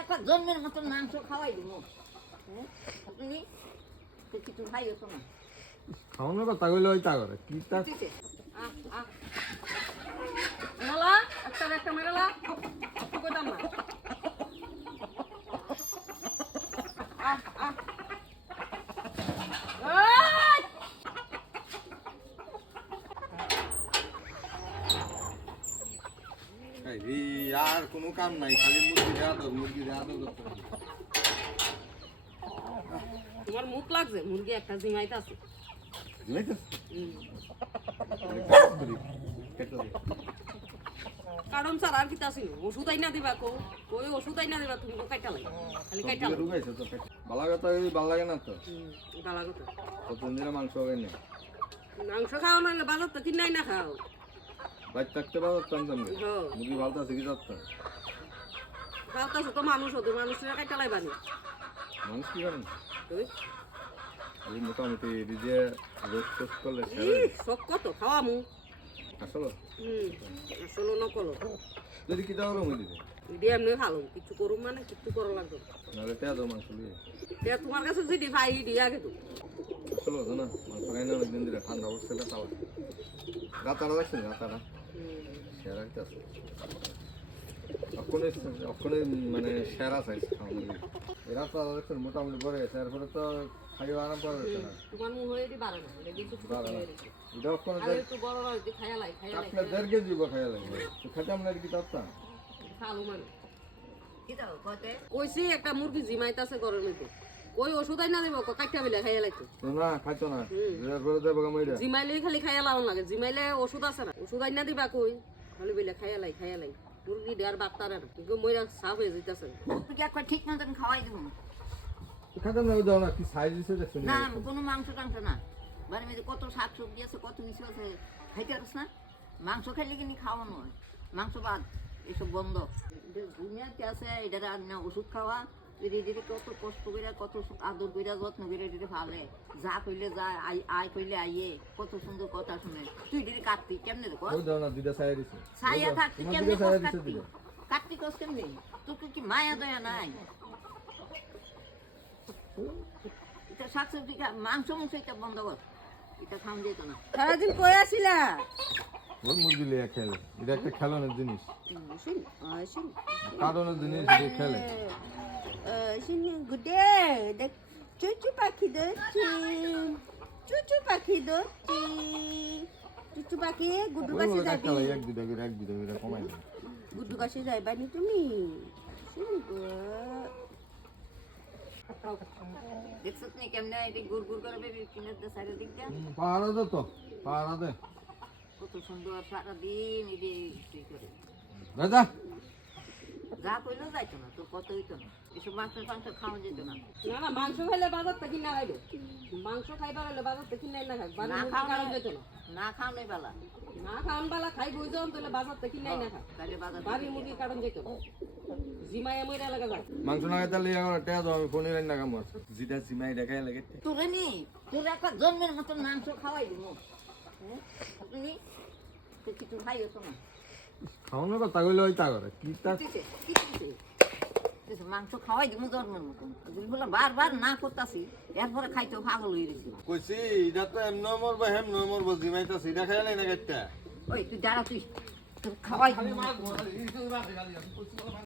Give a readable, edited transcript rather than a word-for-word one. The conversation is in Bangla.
একটা জন্মের মতন মাংস খাওয়াই দিব আপনি কিছু খাইও তো না খাওয়ানোর কথা কইলে ওই তা করে কি তা মেলা একটা মেলা কইতাম না আর কোনো কাম নাই খালি মুরগি দেয়া দাও তোমার মুখ লাগছে মুরগি একটা জিমাইতে আছে কারণ স্যার আর কিতা ছিল ওষুধ আইনা দিবা কই ওষুধ আইনা দিবা তুমি কাইটা লাগে খালি কাইটা লাগে রুগাইছো তো ভালো কথা ভালো লাগে না তো ভালো কথা কতদিন ধরে মাংস হবে না মাংস খাও না বাজার তো কিনাই না খাও বাইরে থাকতে পারো টানতাম মুরগি ভালো আছে কি যাচ্ছে খাওতাছো তো মানুষ হতো মানুষের কাইটা লাইবানি মানুষ কি করেন তুই এই মোটামুটি নিজে রোজ টোস্ট করলে শখ কত খাওয়ামু আসলে আসলে নকলো যদি কি দাও রুম দিবে দিয়ে এমনি ভালো কিছু করুম মানে কিছু করা লাগবে নাহলে তে দাও মাংস লিয়ে তে তোমার কাছে যদি ভাই দিয়ে আগে তো আসলে তো না মাংস খাই না অনেকদিন ধরে ঠান্ডা অবস্থাটা তাও গাতারা দেখছেন গাতারা সেরা একটা আছে অক্ষণে মানে সেরা চাইছে খাওয়ানো এরা তো দেখছেন মোটামুটি পরে গেছে এরপরে তো খাইও আরাম করা যাচ্ছে না তোমার মুখ হয়ে দিয়ে বাড়ে না এটা অক্ষণে একটু বড় হয় খাইয়ালাই আপনার 1.5 কেজি খাইয়া লাগবে তো খেতে আপনার কি তাত্তা খালু মানে কি দাও কতে কইছি একটা মুরগি জিমাইতাছে ঘরের মধ্যে ওই ওষুধ আইনা দেব কাইটা বেলা খাইয়া লাইতো না খাইতো না এরপরে দেবো মইরা জিমাইলে খালি খাইয়া লাউন লাগে জিমাইলে ওষুধ আছে না ওষুধ আইনা দিবা কই খালি বেলা খাইয়া লাই মুরগি দেয়ার বাত্তারে না কিন্তু মইরা সাফ হয়ে যাইতাছে তুই একবার ঠিক মতন খাওয়াই দিব খাইতাম না দাও না কি সাইজ দিছে দেখছেন না কোনো মাংস টাংস না বাড়ির মধ্যে কত শাক সবজি আছে কত কিছু আছে খাইতে পারিস না মাংস খাইলে কিনি খাওয়ানো হয় মাংস বাদ এসব বন্ধ দুনিয়াতে আছে এটা আর না ওষুধ খাওয়া এদিকে কত কষ্ট করে কত আদর করে যত্ন করে এদিকে ভালে যা কইলে যা আয় কইলে আইয়ে কত সুন্দর কথা শুনে তুই এদিকে কাটতি কেমনে রে ওই দাও না দুইটা সাইজ দিছে ছায়া থাকতি কেমনে কাটতি কাটতি কস কেমনে তোকে কি মায়া দয়া নাই এটা শাকসবজি মাংস এটা বন্ধ কর এটা খাওয়া যেত না সারাদিন কই আসিলা ওই মুরগি লিয়ে খেলে এটা একটা খেলানোর জিনিস শুন কারণের জিনিস খেলে শুনি গুডে দেখ চুচু পাখি দচ্ছি চুচু পাখি গুড্ডু কাছে যাবি এক দুটা করে কমাই দেবে গুড্ডু কাছে যাইবানি তুমি শুনি গো দেখছ তুমি কেমনে এটা গুড় গুড় করে বেবি কিনে দে সাইডে দিক দে পাহাড়া দে তো পাহাড়া দে কত সুন্দর সারাদিন এটি তুই করে রাজা যা কইলো যাইতো না তোর কত হইতো না এসব মাংস খাওয়া যেত না না মাংস খাইলে বাজার থেকে কিনা খাইবে মাংস খাইবার হলে বাজার থেকে কিনা না খাই না কারণ যেত না না খাওয়ানোই বেলা না খাওয়ান বেলা খাই বুঝন তাহলে বাজার থেকে কিনাই না খাই তাহলে বাজার বাড়ি মুরগি কারণ যেত না জিমাইয়া মইরা লাগা যায় মাংস না খাইতে লিয়ে আমার টেয়া দাও আমি ফোনে রান্না কাম আছে যেটা জিমাই দেখাই লাগে তোরে নি তোর একটা জন্মের মতন মাংস খাওয়াই দিব আপনি তো কিছু খাইও তো না খাওয়ানোর কথা কইলে ওই তা করে কি তা মাংস খাওয়াই দিব জন্মের মতন বলে বারবার না করতাছি এরপরে খাইতেও পাগল হয়ে গেছি কইছি এটা তো এমন মরবো হেম মরবো জিমাইতাছি এটা খাই নাই না গাইটা ওই তুই দাঁড়া তুই তোর খাওয়াই